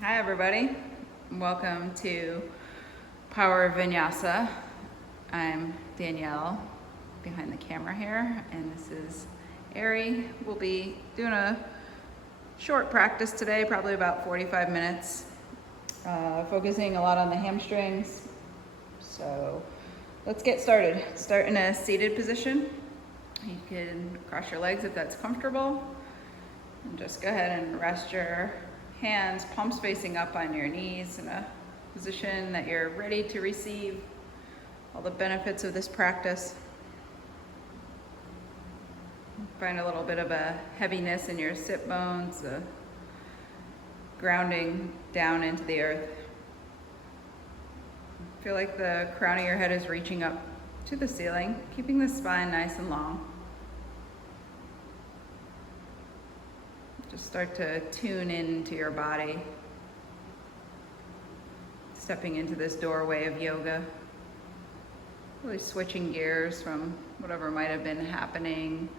Hi everybody, welcome to Power of Vinyasa. I'm Danielle behind the camera here, and this is Ari. We'll be doing a short practice today, probably about 45 minutes, focusing a lot on the hamstrings. So let's get started. Start in a seated position. You can cross your legs if that's comfortable, and just go ahead and rest your hands, palms facing up on your knees in a position that you're ready to receive all the benefits of this practice. Find a little bit of a heaviness in your sit bones, grounding down into the earth. Feel like the crown of your head is reaching up to the ceiling, keeping the spine nice and long. Just start to tune into your body, stepping into this doorway of yoga, really switching gears from whatever might have been happening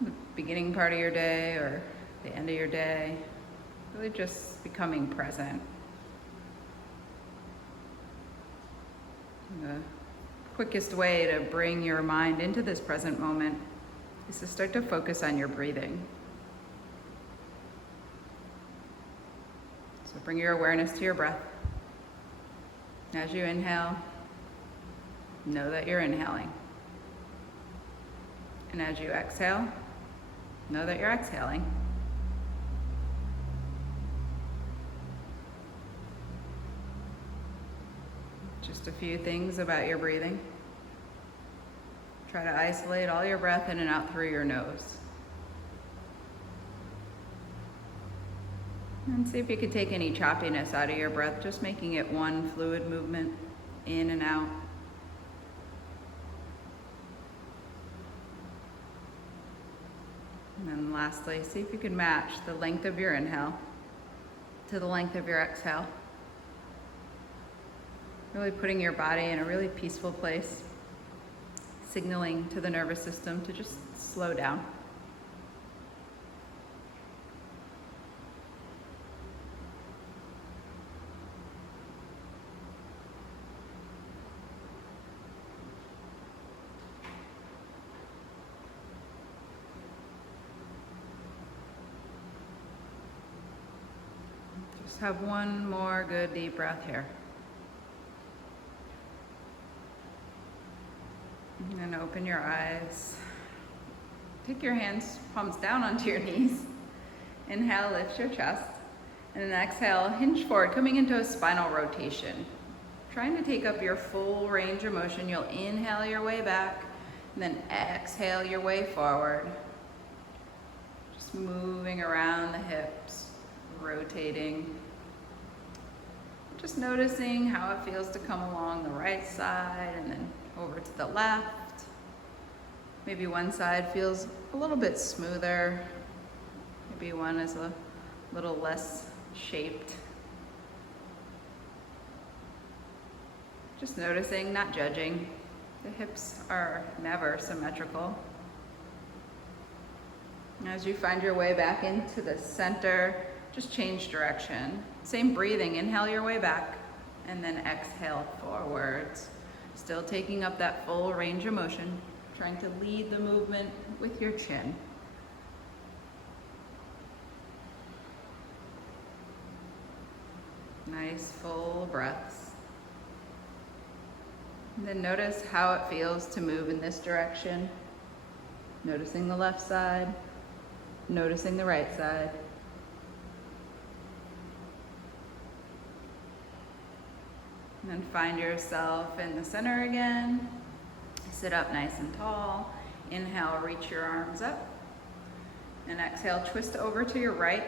the beginning part of your day or the end of your day, really just becoming present. The quickest way to bring your mind into this present moment is to start to focus on your breathing. So bring your awareness to your breath. As you inhale, know that you're inhaling. And as you exhale, know that you're exhaling. Just a few things about your breathing. Try to isolate all your breath in and out through your nose. And see if you can take any choppiness out of your breath, just making it one fluid movement in and out. And then lastly, see if you can match the length of your inhale to the length of your exhale. Really putting your body in a really peaceful place, signaling to the nervous system to just slow down. Just have one more good deep breath here. And then open your eyes. Take your hands, palms down onto your knees. Inhale, lift your chest. And then exhale, hinge forward, coming into a spinal rotation. Trying to take up your full range of motion. You'll inhale your way back, and then exhale your way forward. Just moving around the hips, rotating. Just noticing how it feels to come along the right side and then over to the left. Maybe one side feels a little bit smoother. Maybe one is a little less shaped. Just noticing, not judging. The hips are never symmetrical. As you find your way back into the center, just change direction. Same breathing, inhale your way back, and then exhale forwards. Still taking up that full range of motion, trying to lead the movement with your chin. Nice full breaths. And then notice how it feels to move in this direction. Noticing the left side, noticing the right side. And then find yourself in the center again. Sit up nice and tall. Inhale, reach your arms up. And exhale, twist over to your right.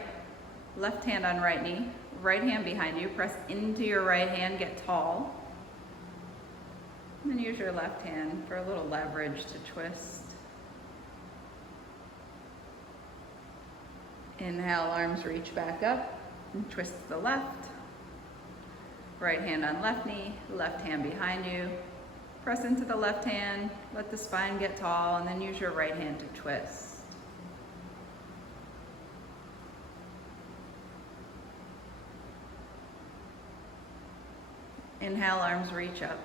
Left hand on right knee. Right hand behind you. Press into your right hand, get tall. And then use your left hand for a little leverage to twist. Inhale, arms reach back up and twist to the left. Right hand on left knee, left hand behind you. Press into the left hand, let the spine get tall, and then use your right hand to twist. Inhale, arms reach up.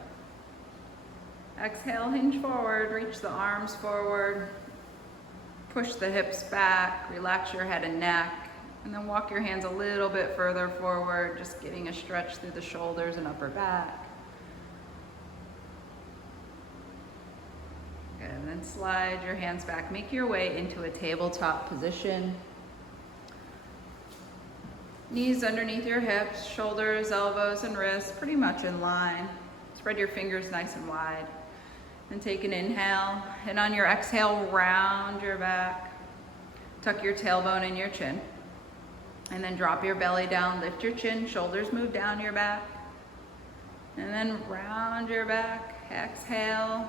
Exhale, hinge forward, reach the arms forward. Push the hips back, relax your head and neck, and then walk your hands a little bit further forward, just getting a stretch through the shoulders and upper back. Good, and then slide your hands back. Make your way into a tabletop position. Knees underneath your hips, shoulders, elbows, and wrists pretty much in line. Spread your fingers nice and wide. And take an inhale, and on your exhale, round your back. Tuck your tailbone in your chin. And then drop your belly down, lift your chin, shoulders move down your back. And then round your back, exhale.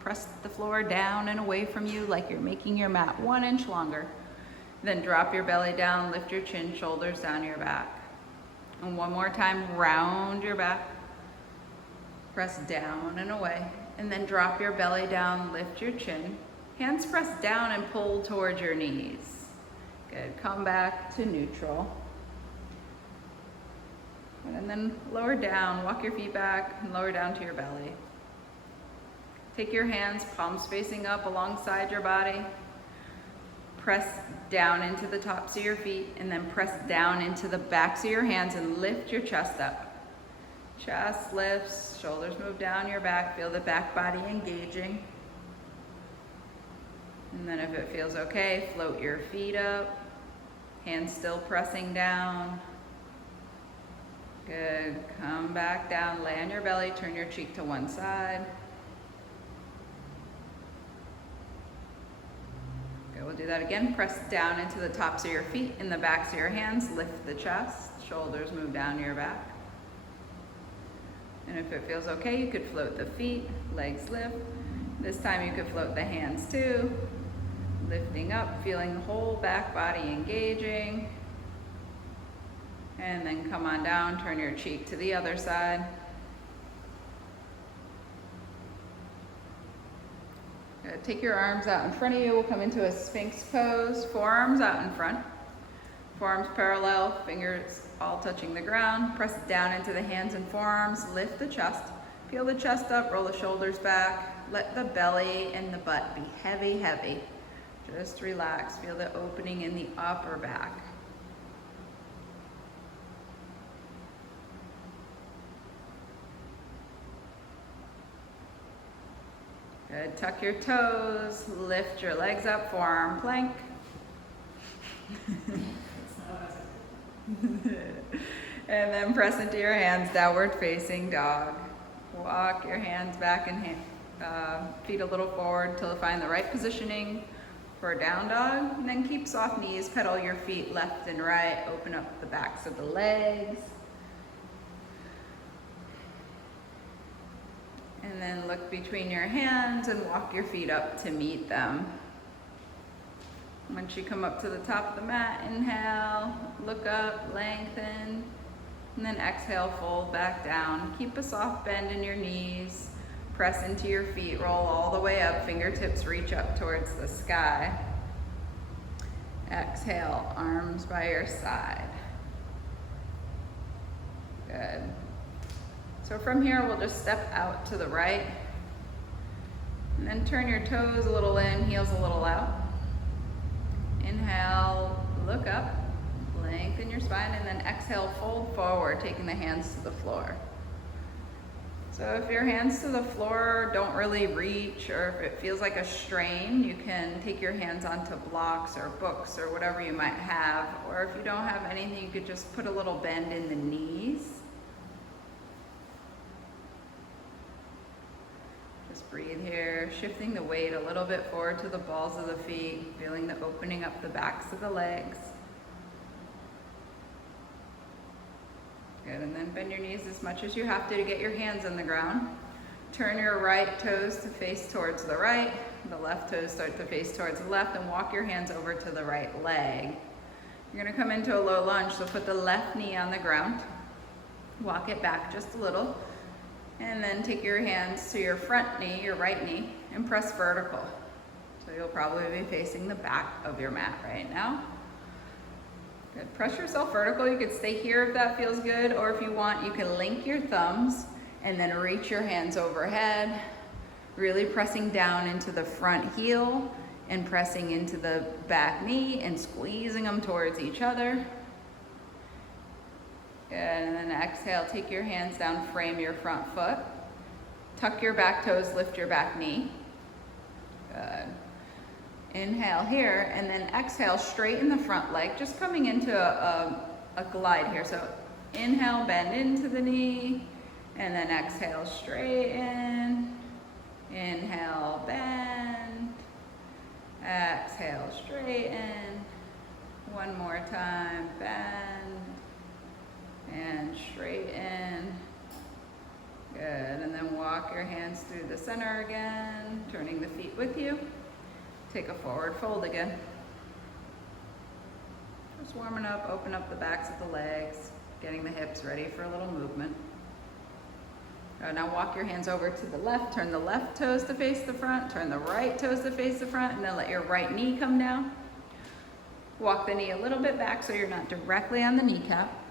Press the floor down and away from you like you're making your mat 1 inch longer. Then drop your belly down, lift your chin, shoulders down your back. And one more time, round your back. Press down and away. And then drop your belly down, lift your chin. Hands press down and pull towards your knees. Good, come back to neutral. And then lower down, walk your feet back and lower down to your belly. Take your hands, palms facing up alongside your body. Press down into the tops of your feet and then press down into the backs of your hands and lift your chest up. Chest lifts, shoulders move down your back, feel the back body engaging. And then if it feels okay, float your feet up, hands still pressing down. Good, come back down, lay on your belly, turn your cheek to one side. Good, we'll do that again. Press down into the tops of your feet and the backs of your hands, lift the chest, shoulders move down your back. And if it feels okay, you could float the feet, legs lift. This time you could float the hands too. Lifting up, feeling the whole back body engaging. And then come on down, turn your cheek to the other side. Good. Take your arms out in front of you. We'll come into a Sphinx pose. Forearms out in front. Forearms parallel, fingers all touching the ground. Press down into the hands and forearms. Lift the chest. Peel the chest up, roll the shoulders back. Let the belly and the butt be heavy, heavy. Just relax. Feel the opening in the upper back. Good. Tuck your toes. Lift your legs up, forearm plank. And then press into your hands, downward facing dog. Walk your hands back and feet a little forward till you find the right positioning for a down dog. And then keep soft knees, pedal your feet left and right, open up the backs of the legs. And then look between your hands and walk your feet up to meet them. Once you come up to the top of the mat, inhale, look up, lengthen, and then exhale, fold back down. Keep a soft bend in your knees. Press into your feet, roll all the way up, fingertips reach up towards the sky. Exhale, arms by your side. Good. So from here, we'll just step out to the right, and then turn your toes a little in, heels a little out. Inhale, look up, lengthen your spine, and then exhale, fold forward, taking the hands to the floor. So if your hands to the floor don't really reach, or if it feels like a strain, you can take your hands onto blocks or books or whatever you might have. Or if you don't have anything, you could just put a little bend in the knees. Just breathe here, shifting the weight a little bit forward to the balls of the feet, feeling the opening up the backs of the legs. Good, and then bend your knees as much as you have to get your hands on the ground. Turn your right toes to face towards the right, the left toes start to face towards the left, and walk your hands over to the right leg. You're gonna come into a low lunge, so put the left knee on the ground, walk it back just a little, and then take your hands to your front knee, your right knee, and press vertical. So you'll probably be facing the back of your mat right now. Good. Press yourself vertical. You could stay here if that feels good, or if you want, you can link your thumbs And then reach your hands overhead, really pressing down into the front heel and pressing into the back knee and squeezing them towards each other. Good, and then exhale, take your hands down, frame your front foot. Tuck your back toes, lift your back knee. Good. Inhale here, and then exhale, straighten the front leg, just coming into a glide here. So inhale, bend into the knee, and then exhale, straighten. Inhale, bend. Exhale, straighten. One more time, bend. And straighten. Good, and then walk your hands through the center again, turning the feet with you. Take a forward fold again. Just warming up, open up the backs of the legs, getting the hips ready for a little movement. Now walk your hands over to the left, turn the left toes to face the front, turn the right toes to face the front, and then let your right knee come down. Walk the knee a little bit back so you're not directly on the kneecap.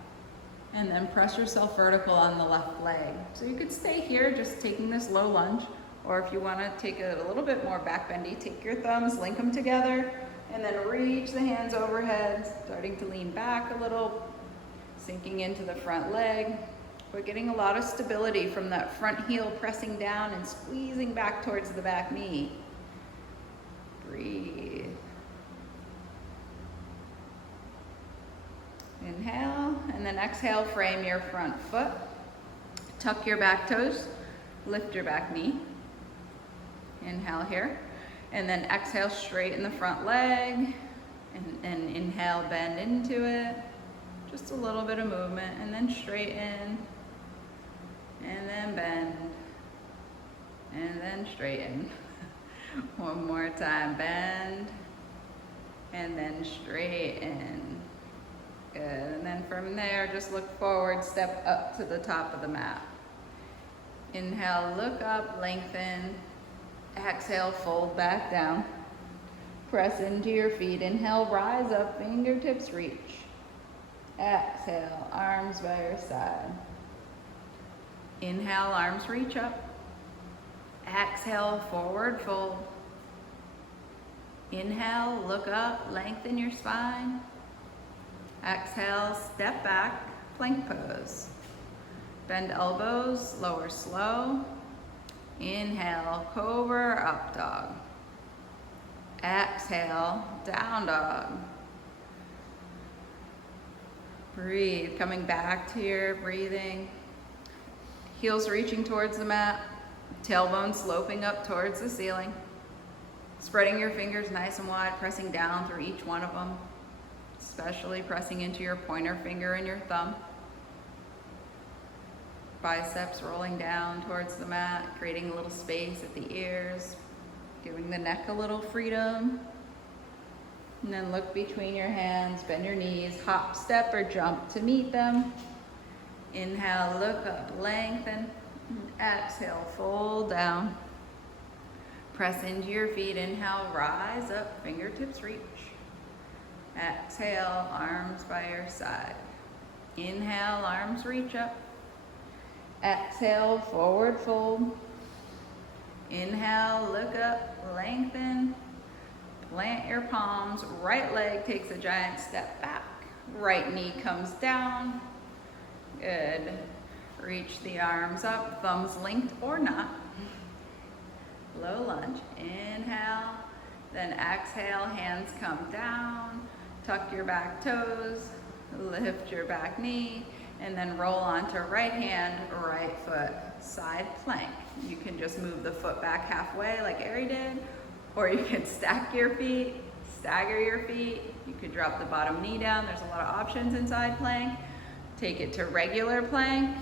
And then press yourself vertical on the left leg. So you could stay here, just taking this low lunge, or if you want to take it a little bit more back bendy, take your thumbs, link them together, and then reach the hands overhead, starting to lean back a little, sinking into the front leg. We're getting a lot of stability from that front heel pressing down and squeezing back towards the back knee. Breathe. Inhale, and then exhale, frame your front foot. Tuck your back toes, lift your back knee. Inhale here, and then exhale, straighten the front leg, and inhale, bend into it. Just a little bit of movement, and then straighten, and then bend, and then straighten. One more time, bend, and then straighten. Good, and then from there, just look forward, step up to the top of the mat. Inhale, look up, lengthen. Exhale, fold back down. Press into your feet. Inhale, rise up, fingertips reach. Exhale, arms by your side. Inhale, arms reach up. Exhale, forward fold. Inhale, look up, lengthen your spine. Exhale, step back, plank pose. Bend elbows, lower slow. Inhale, cobra, up dog. Exhale, down dog. Breathe, coming back to your breathing. Heels reaching towards the mat, tailbone sloping up towards the ceiling. Spreading your fingers nice and wide, pressing down through each one of them. Especially pressing into your pointer finger and your thumb. Biceps rolling down towards the mat, creating a little space at the ears, giving the neck a little freedom. And then look between your hands, bend your knees, hop, step, or jump to meet them. Inhale, look up, lengthen. Exhale, fold down. Press into your feet, inhale, rise up, fingertips reach. Exhale, arms by your side. Inhale, arms reach up. Exhale, forward fold. Inhale, look up, lengthen. Plant your palms. Right leg takes a giant step back. Right knee comes down. Good. Reach the arms up, thumbs linked or not. Low lunge. Inhale, then exhale, hands come down. Tuck your back toes, lift your back knee, and then roll onto right hand, right foot, side plank. You can just move the foot back halfway like Ari did, or you can stack your feet, stagger your feet. You could drop the bottom knee down. There's a lot of options in side plank. Take it to regular plank,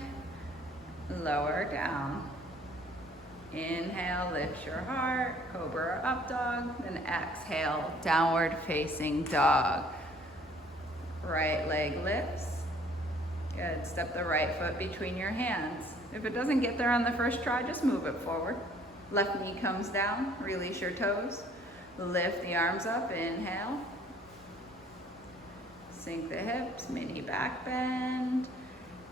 lower down. Inhale, lift your heart, cobra or up dog, then exhale, downward facing dog. Right leg lifts. Good, step the right foot between your hands. If it doesn't get there on the first try, just move it forward. Left knee comes down, release your toes. Lift the arms up, inhale. Sink the hips, mini back bend.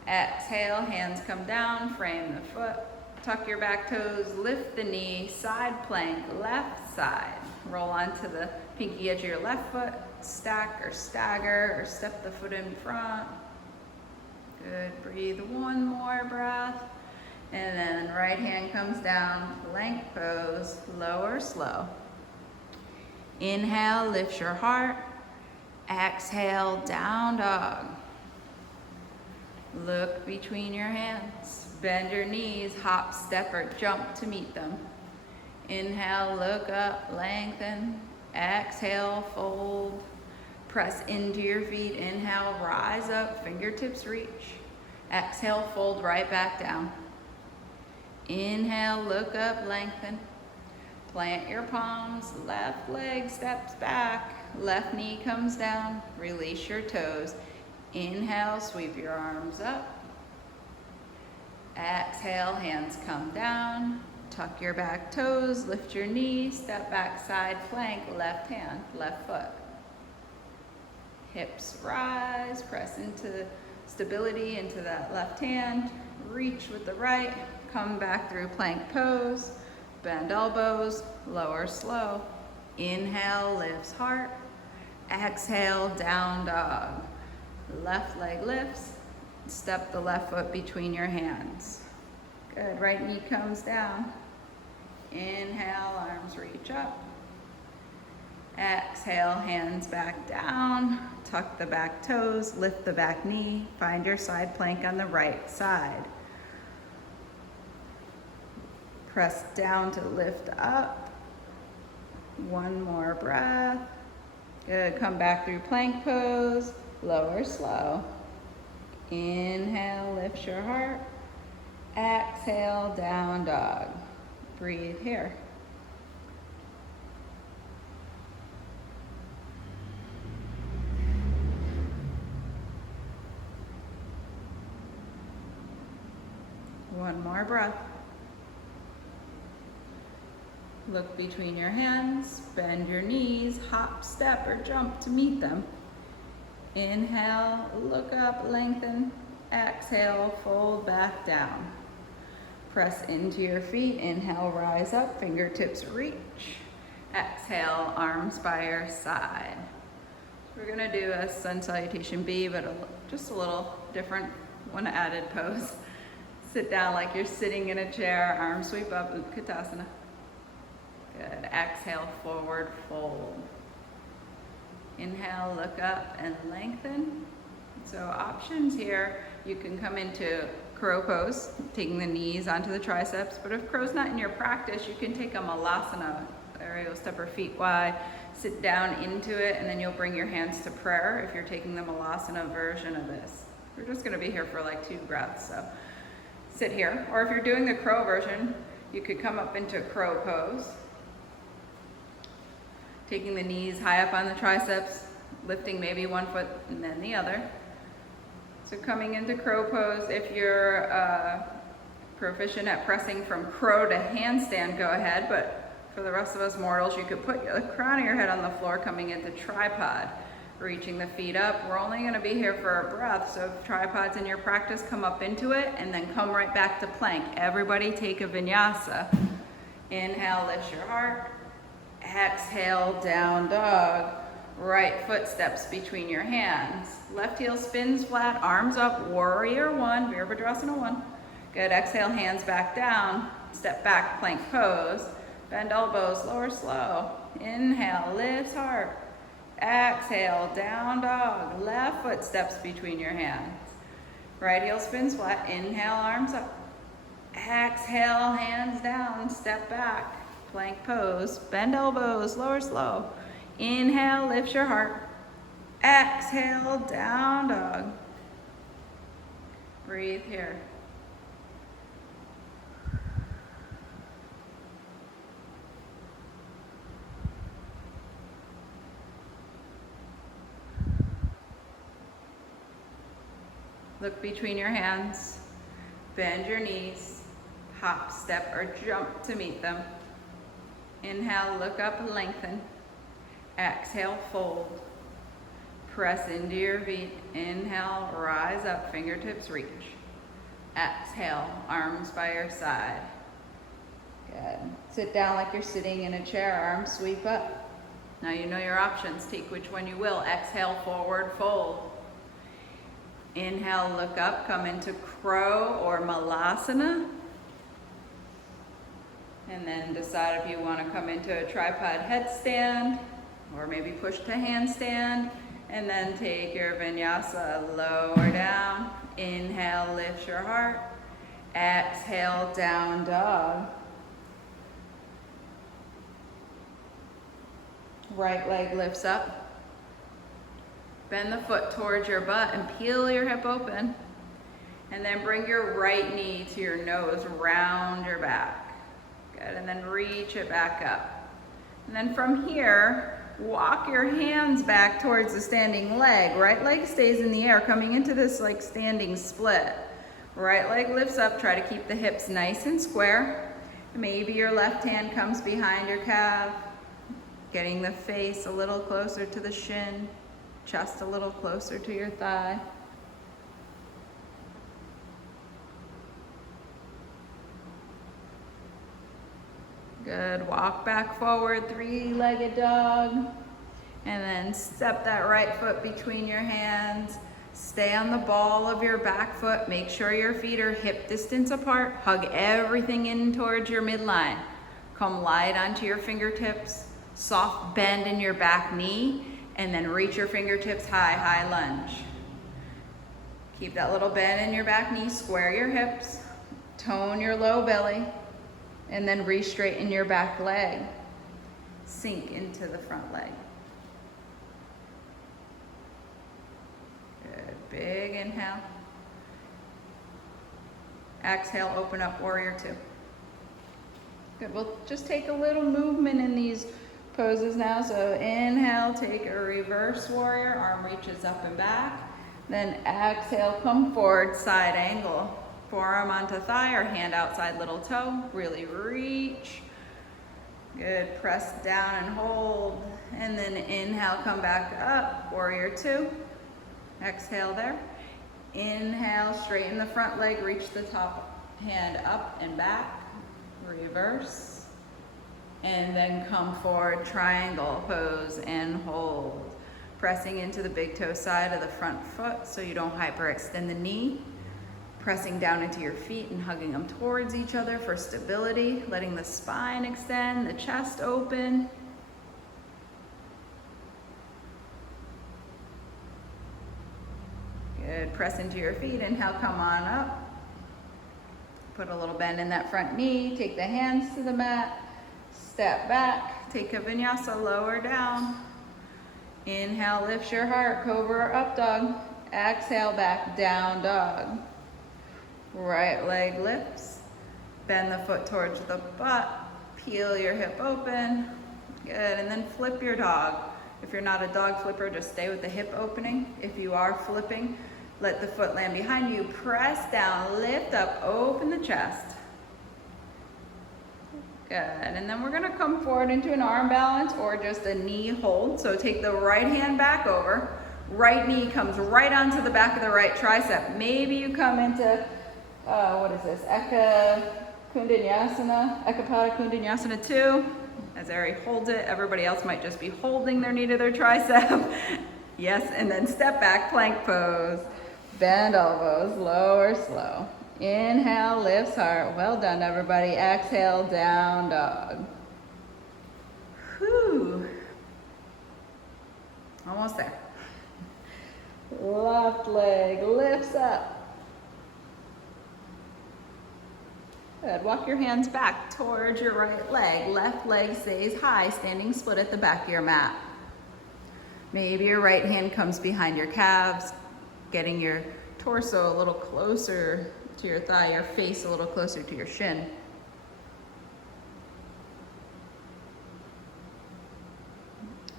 Exhale, hands come down, frame the foot. Tuck your back toes, lift the knee, side plank, left side. Roll onto the pinky edge of your left foot, stack or stagger or step the foot in front. Good, breathe one more breath. And then right hand comes down, plank pose, lower slow. Inhale, lift your heart. Exhale, down dog. Look between your hands. Bend your knees, hop, step, or jump to meet them. Inhale, look up, lengthen. Exhale, fold. Press into your feet. Inhale, rise up, fingertips reach. Exhale, fold right back down. Inhale, look up, lengthen. Plant your palms, left leg steps back, left knee comes down, release your toes. Inhale, sweep your arms up. Exhale, hands come down, tuck your back toes, lift your knees, step back, side plank, left hand, left foot. Hips rise, press into stability into that left hand, reach with the right, come back through plank pose, bend elbows, lower slow. Inhale, lifts heart. Exhale, down dog. Left leg lifts. Step the left foot between your hands. Good, right knee comes down. Inhale, arms reach up. Exhale, hands back down. Tuck the back toes, lift the back knee. Find your side plank on the right side. Press down to lift up. One more breath. Good, come back through plank pose, lower slow. Inhale, lift your heart. Exhale, down dog. Breathe here. One more breath. Look between your hands, bend your knees, hop, step, or jump to meet them. Inhale, look up, lengthen. Exhale, fold back down. Press into your feet. Inhale, rise up, fingertips reach. Exhale, arms by your side. We're gonna do a sun salutation B, but just a little different, one added pose. Sit down like you're sitting in a chair, arms sweep up, Utkatasana. Good, exhale, forward fold. Inhale, look up and lengthen. So options here, you can come into crow pose, taking the knees onto the triceps, but if crow's not in your practice, you can take a malasana, where you'll step your feet wide, sit down into it, and then you'll bring your hands to prayer if you're taking the malasana version of this. We're just gonna be here for like 2 breaths, so sit here. Or if you're doing the crow version, you could come up into crow pose, taking the knees high up on the triceps, lifting maybe one foot and then the other. So coming into crow pose, if you're proficient at pressing from crow to handstand, go ahead, but for the rest of us mortals, you could put the crown of your head on the floor coming into tripod, reaching the feet up. We're only gonna be here for a breath, so if tripod's in your practice, come up into it and then come right back to plank. Everybody take a vinyasa. Inhale, lift your heart. Exhale, down dog. Right foot steps between your hands. Left heel spins flat, arms up, warrior 1, Virabhadrasana 1. Good, exhale, hands back down. Step back, plank pose. Bend elbows, lower slow. Inhale, lifts heart. Exhale, down dog. Left foot steps between your hands. Right heel spins flat, inhale, arms up. Exhale, hands down, step back. Plank pose, bend elbows, lower slow. Inhale, lift your heart. Exhale, down dog. Breathe here. Look between your hands. Bend your knees. Hop, step, or jump to meet them. Inhale, look up and lengthen. Exhale, fold. Press into your feet. Inhale, rise up, fingertips reach. Exhale, arms by your side. Good. Sit down like you're sitting in a chair, arms sweep up. Now you know your options, take which one you will. Exhale, forward fold. Inhale, look up, come into crow or malasana. And then decide if you want to come into a tripod headstand or maybe push to handstand. And then take your vinyasa, lower down. Inhale, lift your heart. Exhale, down dog. Right leg lifts up. Bend the foot towards your butt and peel your hip open. And then bring your right knee to your nose, round your back. Good, and then reach it back up. And then from here, walk your hands back towards the standing leg. Right leg stays in the air, coming into this like standing split. Right leg lifts up, try to keep the hips nice and square. Maybe your left hand comes behind your calf, getting the face a little closer to the shin, chest a little closer to your thigh. Good, walk back forward, three-legged dog. And then step that right foot between your hands. Stay on the ball of your back foot. Make sure your feet are hip distance apart. Hug everything in towards your midline. Come light onto your fingertips. Soft bend in your back knee. And then reach your fingertips high, high lunge. Keep that little bend in your back knee. Square your hips. Tone your low belly. And then re-straighten your back leg. Sink into the front leg. Good, big inhale. Exhale, open up, warrior two. Good, we'll just take a little movement in these poses now. So inhale, take a reverse warrior, arm reaches up and back. Then exhale, come forward, side angle. Forearm onto thigh or hand outside little toe. Really reach. Good, press down and hold. And then inhale, come back up, warrior two. Exhale there. Inhale, straighten the front leg, reach the top hand up and back. Reverse. And then come forward, triangle pose and hold. Pressing into the big toe side of the front foot so you don't hyperextend the knee. Pressing down into your feet and hugging them towards each other for stability. Letting the spine extend, the chest open. Good, press into your feet, inhale, come on up. Put a little bend in that front knee, take the hands to the mat, step back, take a vinyasa, lower down. Inhale, lift your heart, cobra or up dog. Exhale, back, down dog. Right leg lifts, bend the foot towards the butt, peel your hip open. Good, and then flip your dog. If you're not a dog flipper, just stay with the hip opening. If you are flipping, let the foot land behind you, press down, lift up, open the chest. Good, and then we're gonna come forward into an arm balance or just a knee hold. So take the right hand back over, right knee comes right onto the back of the right tricep. Maybe you come into what is this? Ekapada Kundanyasana 2. As Ari holds it, everybody else might just be holding their knee to their tricep. Yes, and then step back, plank pose. Bend elbows, lower slow. Inhale, lifts heart. Well done, everybody. Exhale, down dog. Whew. Almost there. Left leg lifts up. Good, walk your hands back towards your right leg. Left leg stays high, standing split at the back of your mat. Maybe your right hand comes behind your calves, getting your torso a little closer to your thigh, your face a little closer to your shin.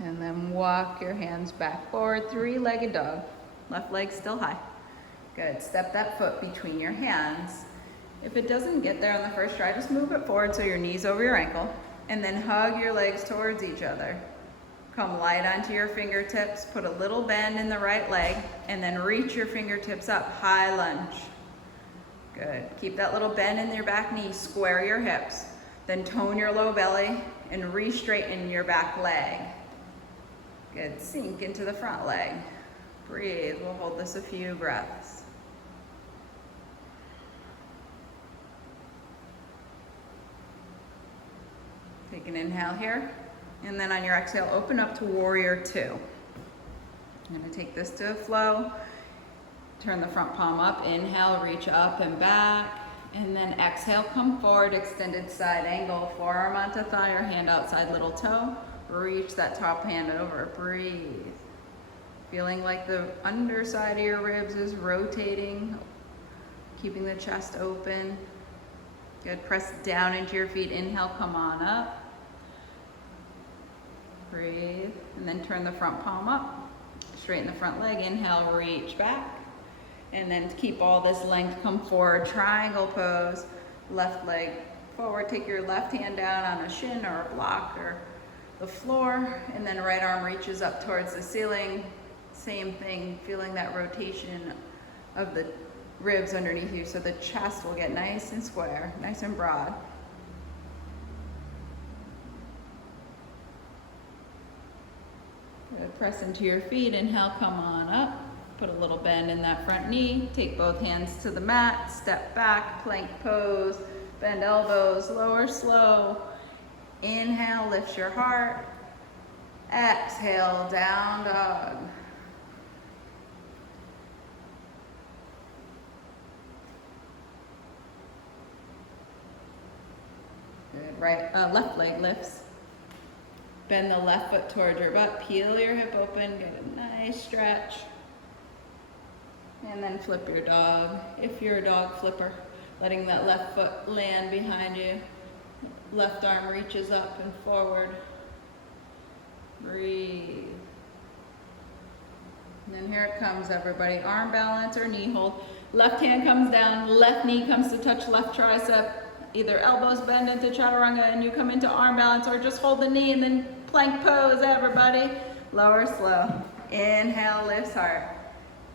And then walk your hands back forward, three-legged dog. Left leg still high. Good, step that foot between your hands. If it doesn't get there on the first try, just move it forward so your knee's over your ankle, and then hug your legs towards each other. Come light onto your fingertips, put a little bend in the right leg, and then reach your fingertips up, high lunge. Good. Keep that little bend in your back knee, square your hips, then tone your low belly and re-straighten your back leg. Good. Sink into the front leg. Breathe. We'll hold this a few breaths. Take an inhale here, and then on your exhale, open up to warrior two. I'm going to take this to a flow. Turn the front palm up, inhale, reach up and back, and then exhale, come forward, extended side angle, forearm onto thigh or hand outside little toe. Reach that top hand over, breathe. Feeling like the underside of your ribs is rotating, keeping the chest open. Good, press down into your feet, inhale, come on up. Breathe, and then turn the front palm up. Straighten the front leg, inhale, reach back. And then keep all this length, come forward, triangle pose. Left leg forward, take your left hand down on a shin or a block or the floor, and then right arm reaches up towards the ceiling. Same thing, feeling that rotation of the ribs underneath you, so the chest will get nice and square, nice and broad. Good. Press into your feet, inhale, come on up. Put a little bend in that front knee. Take both hands to the mat, step back, plank pose, bend elbows, lower slow. Inhale, lift your heart. Exhale, down dog. Good. Right, left leg lifts. Bend the left foot towards your butt. Peel your hip open. Get a nice stretch. And then flip your dog. If you're a dog flipper, letting that left foot land behind you. Left arm reaches up and forward. Breathe. And then here it comes, everybody. Arm balance or knee hold. Left hand comes down, left knee comes to touch left tricep. Either elbows bend into chaturanga and you come into arm balance, or just hold the knee and then plank pose, everybody. Lower slow. Inhale, lifts heart.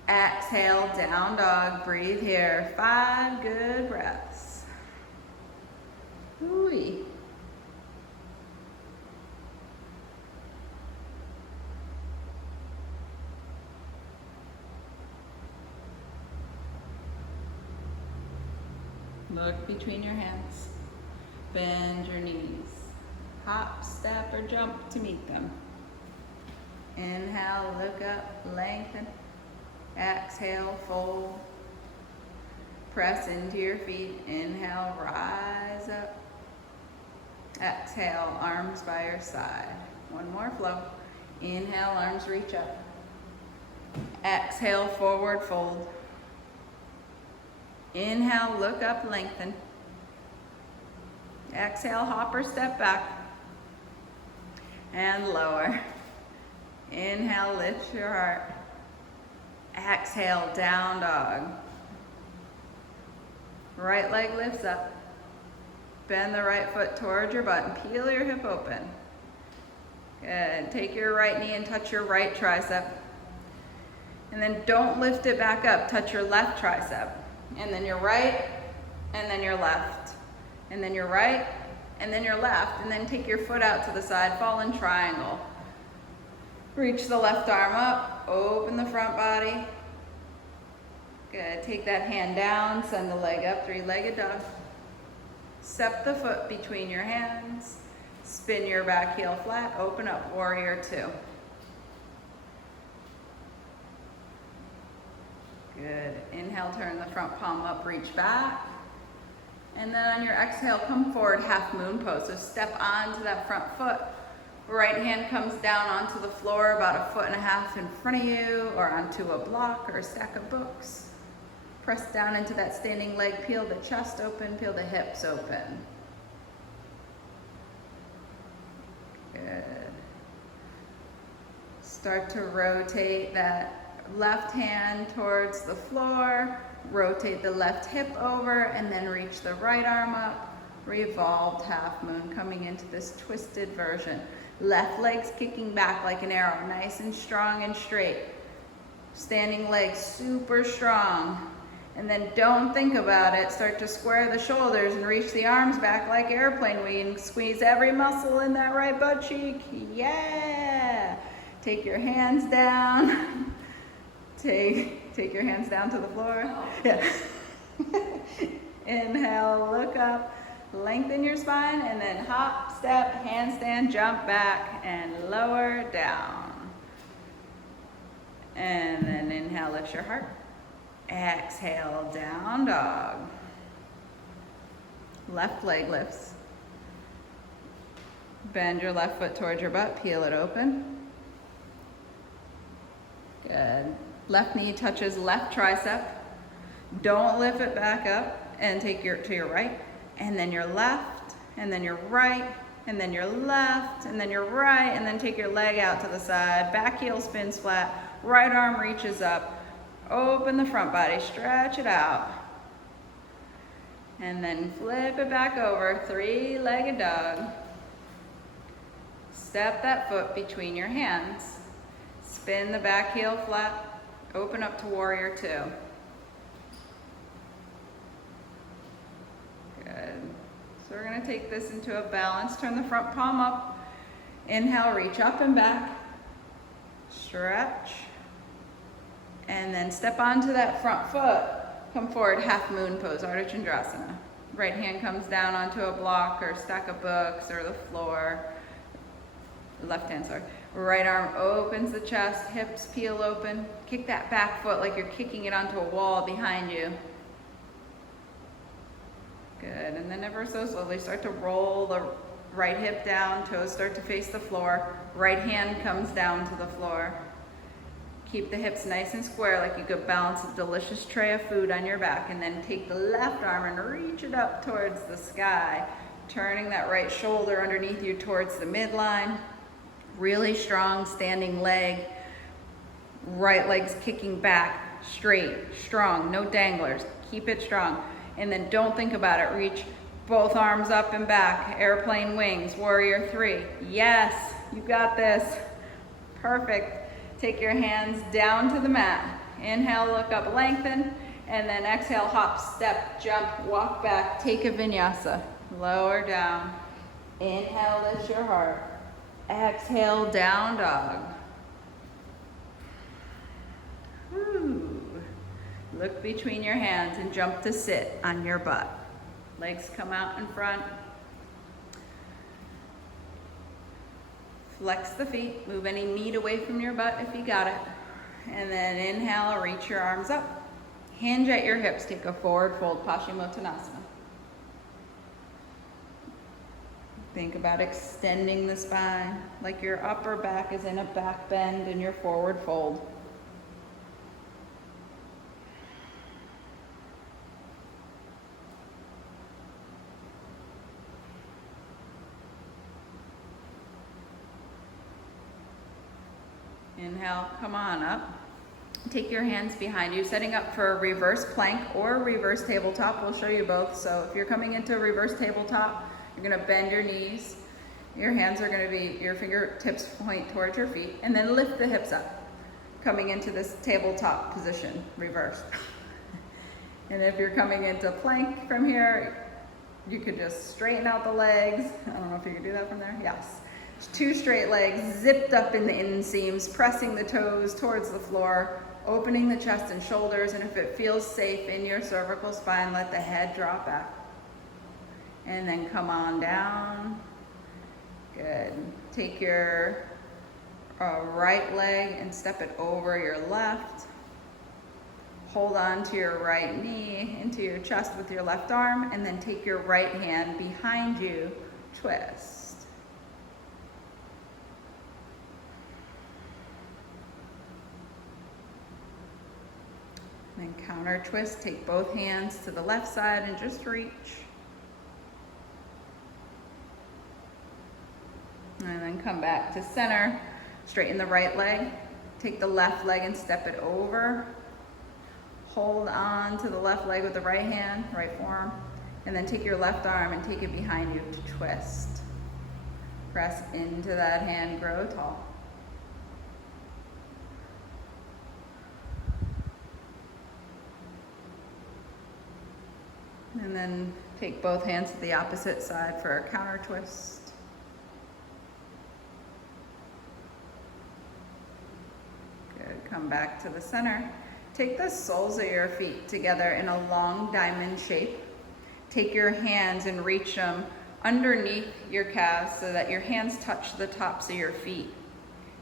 Exhale, down dog. Breathe here. 5 good breaths. Ooh-wee. Look between your hands. Bend your knees. Hop, step, or jump to meet them. Inhale, look up, lengthen. Exhale, fold. Press into your feet. Inhale, rise up. Exhale, arms by your side. One more flow. Inhale, arms reach up. Exhale, forward fold. Inhale, look up, lengthen. Exhale, hop or step back. And lower. Inhale, lift your heart. Exhale, down dog. Right leg lifts up. Bend the right foot towards your butt and peel your hip open. Good. Take your right knee and touch your right tricep. And then don't lift it back up. Touch your left tricep. And then your right, and then your left. And then your right, and then your left. And then take your foot out to the side, fall in triangle. Reach the left arm up, open the front body. Good, take that hand down, send the leg up, three-legged dog. Step the foot between your hands, spin your back heel flat, open up, warrior two. Good, inhale, turn the front palm up, reach back. And then on your exhale, come forward, half moon pose. So step onto that front foot. Right hand comes down onto the floor about 1.5 feet in front of you, or onto a block or a stack of books. Press down into that standing leg, peel the chest open, peel the hips open. Good. Start to rotate that left hand towards the floor, rotate the left hip over, and then reach the right arm up. Revolved half moon, coming into this twisted version. Left leg's kicking back like an arrow, nice and strong and straight. Standing leg super strong. And then don't think about it. Start to square the shoulders and reach the arms back like airplane wings. Squeeze every muscle in that right butt cheek. Yeah! Take your hands down. Take your hands down to the floor. Yeah. Inhale, look up, lengthen your spine, and then hop, step, handstand, jump back, and lower down. And then inhale, lift your heart. Exhale, down dog. Left leg lifts. Bend your left foot towards your butt, peel it open. Good. Left knee touches left tricep. Don't lift it back up and take to your right, and then your left, and then your right, and then your left, and then your right, and then take your leg out to the side. Back heel spins flat, right arm reaches up. Open the front body, stretch it out. And then flip it back over, three-legged dog. Step that foot between your hands. Spin the back heel flat, open up to warrior two. Good. So we're gonna take this into a balance. Turn the front palm up. Inhale, reach up and back. Stretch. And then step onto that front foot. Come forward, half moon pose, Ardha Chandrasana. Right hand comes down onto a block or stack of books or the floor. Left hand, sorry. Right arm opens the chest, hips peel open. Kick that back foot like you're kicking it onto a wall behind you. Good, and then ever so slowly start to roll the right hip down, toes start to face the floor. Right hand comes down to the floor. Keep the hips nice and square like you could balance a delicious tray of food on your back, and then take the left arm and reach it up towards the sky, turning that right shoulder underneath you towards the midline. Really strong standing leg. Right leg's kicking back, straight, strong, no danglers. Keep it strong. And then don't think about it. Reach both arms up and back, airplane wings, warrior three. Yes, you got this. Perfect. Take your hands down to the mat. Inhale, look up, lengthen, and then exhale, hop, step, jump, walk back, take a vinyasa. Lower down. Inhale, lift your heart. Exhale, down dog. Whew. Look between your hands and jump to sit on your butt. Legs come out in front. Flex the feet, move any meat away from your butt if you got it. And then inhale, reach your arms up. Hinge at your hips, take a forward fold, Paschimottanasana. Think about extending the spine, like your upper back is in a back bend in your forward fold. Inhale, come on up. Take your hands behind you, setting up for a reverse plank or reverse tabletop. We'll show you both. So if you're coming into a reverse tabletop, you're gonna bend your knees. Your hands are gonna be, your fingertips point towards your feet, and then lift the hips up. Coming into this tabletop position, reverse. And if you're coming into plank from here, you could just straighten out the legs. I don't know if you can do that from there. Yes. Two straight legs, zipped up in the inseams, pressing the toes towards the floor, opening the chest and shoulders, and if it feels safe in your cervical spine, let the head drop back. And then come on down. Good. Take your right leg and step it over your left. Hold on to your right knee into your chest with your left arm, and then take your right hand behind you, twist. Then counter twist, take both hands to the left side and just reach. And then come back to center, straighten the right leg, take the left leg and step it over. Hold on to the left leg with the right hand, right forearm, and then take your left arm and take it behind you to twist. Press into that hand, grow tall. And then take both hands to the opposite side for a counter twist. Good, come back to the center. Take the soles of your feet together in a long diamond shape. Take your hands and reach them underneath your calves so that your hands touch the tops of your feet.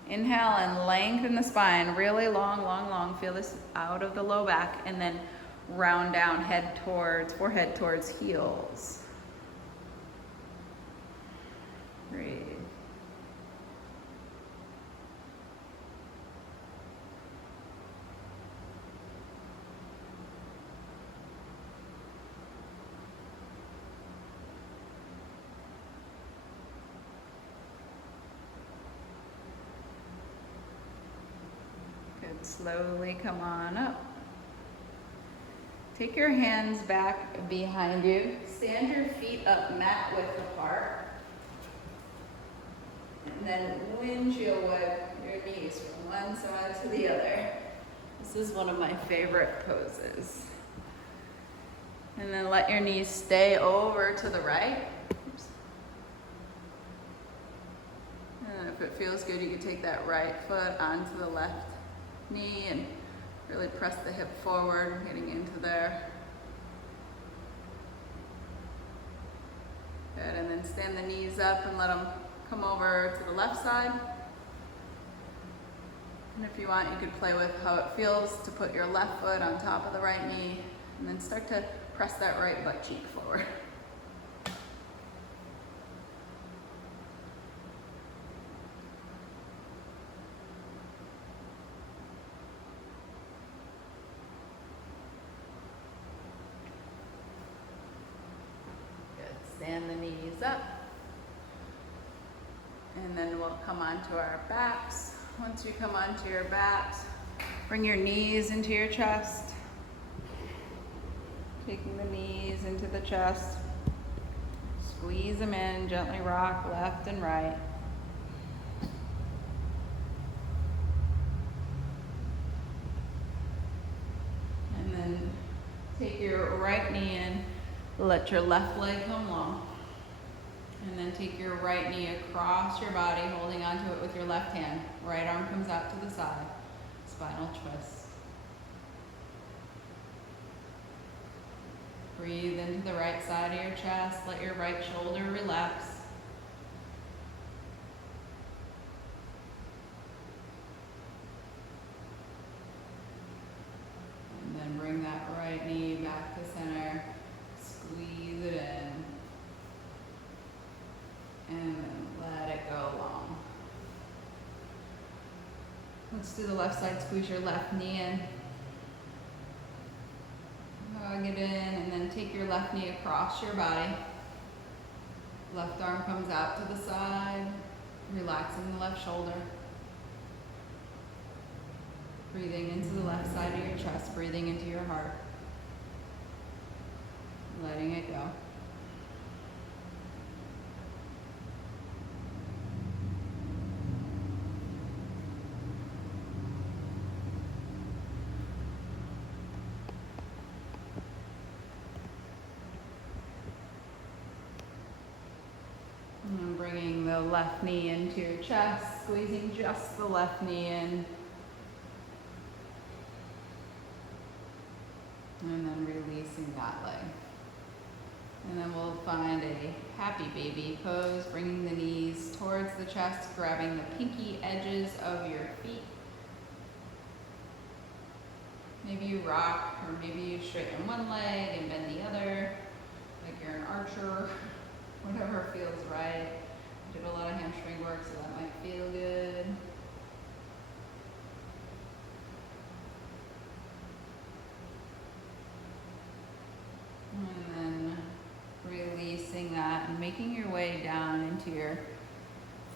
Inhale and lengthen the spine, really long, long, long. Feel this out of the low back, and then round down, forehead towards heels. Breathe. Good, slowly come on up. Take your hands back behind you. Stand your feet up mat width apart. And then windshield wipe your knees from one side to the other. This is one of my favorite poses. And then let your knees stay over to the right. Oops. And if it feels good, you can take that right foot onto the left knee and really press the hip forward, getting into there. Good, and then stand the knees up and let them come over to the left side. And if you want, you could play with how it feels to put your left foot on top of the right knee, and then start to press that right butt cheek forward. Stand the knees up, and then we'll come onto our backs. Once you come onto your backs, bring your knees into your chest, taking the knees into the chest, squeeze them in, gently rock left and right. And then take your right knee in. Let your left leg come long. And then take your right knee across your body, holding onto it with your left hand. Right arm comes out to the side. Spinal twist. Breathe into the right side of your chest. Let your right shoulder relax. And then bring that right knee back to center. Squeeze it in, and then let it go long. Let's do the left side. Squeeze your left knee in, hug it in, and then take your left knee across your body. Left arm comes out to the side, relaxing the left shoulder. Breathing into the left side of your chest, breathing into your heart. Letting it go. And bringing the left knee into your chest, squeezing just the left knee in. And then releasing that leg. And then we'll find a happy baby pose, bringing the knees towards the chest, grabbing the pinky edges of your feet. Maybe you rock, or maybe you straighten one leg and bend the other, like you're an archer, whatever feels right. I did a lot of hamstring work, so that might feel good. And then releasing that and making your way down into your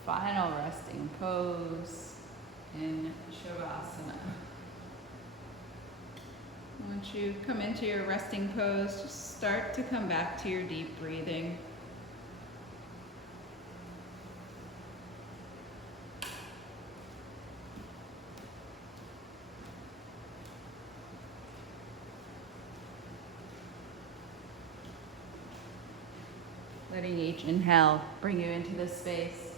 final resting pose in Shavasana. Once you come into your resting pose, just start to come back to your deep breathing. Letting each inhale bring you into this space.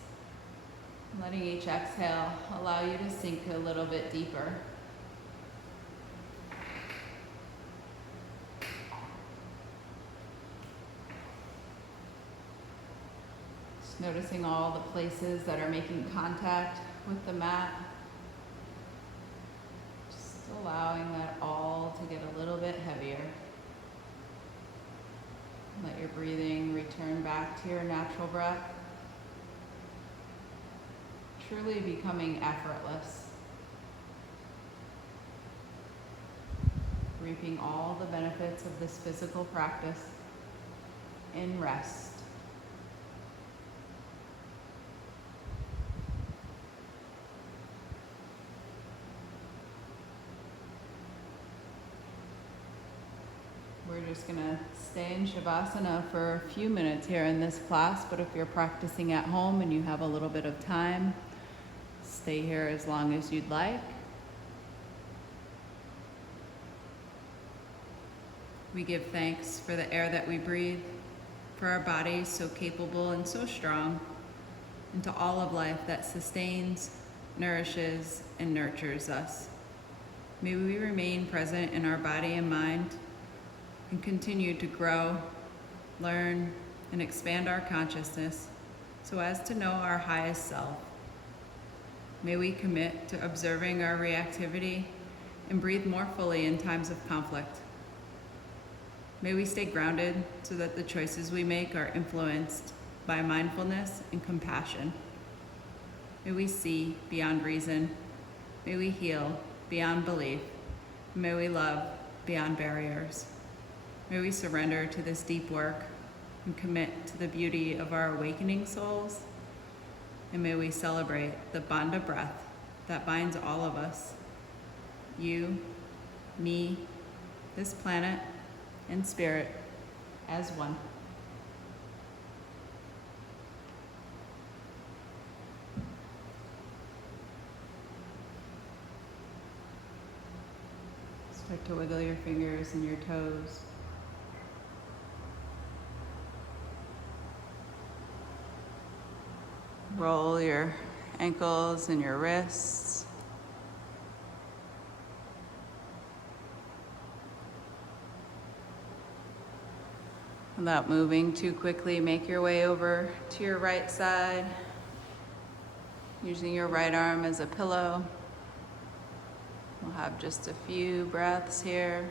Letting each exhale allow you to sink a little bit deeper. Just noticing all the places that are making contact with the mat. Just allowing that all to get a little bit heavier. Let your breathing return back to your natural breath. Truly becoming effortless. Reaping all the benefits of this physical practice in rest. We're just gonna stay in Shavasana for a few minutes here in this class, but if you're practicing at home and you have a little bit of time, stay here as long as you'd like. We give thanks for the air that we breathe, for our bodies so capable and so strong, and to all of life that sustains, nourishes, and nurtures us. May we remain present in our body and mind and continue to grow, learn, and expand our consciousness so as to know our highest self. May we commit to observing our reactivity and breathe more fully in times of conflict. May we stay grounded so that the choices we make are influenced by mindfulness and compassion. May we see beyond reason. May we heal beyond belief. May we love beyond barriers. May we surrender to this deep work and commit to the beauty of our awakening souls. And may we celebrate the bond of breath that binds all of us, you, me, this planet, and spirit as one. Start to wiggle your fingers and your toes. Roll your ankles and your wrists. Without moving too quickly, make your way over to your right side, using your right arm as a pillow. We'll have just a few breaths here.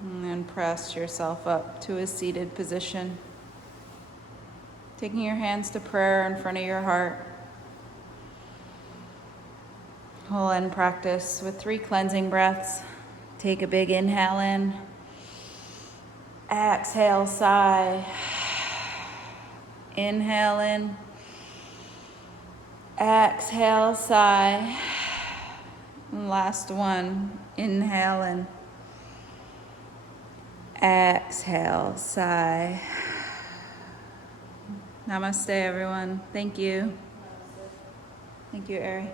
And then press yourself up to a seated position. Taking your hands to prayer in front of your heart. We'll end practice with 3 cleansing breaths. Take a big inhale in. Exhale, sigh. Inhale in. Exhale, sigh. And last one. Inhale in. Exhale, sigh. Namaste, everyone. Thank you. Thank you, Ari.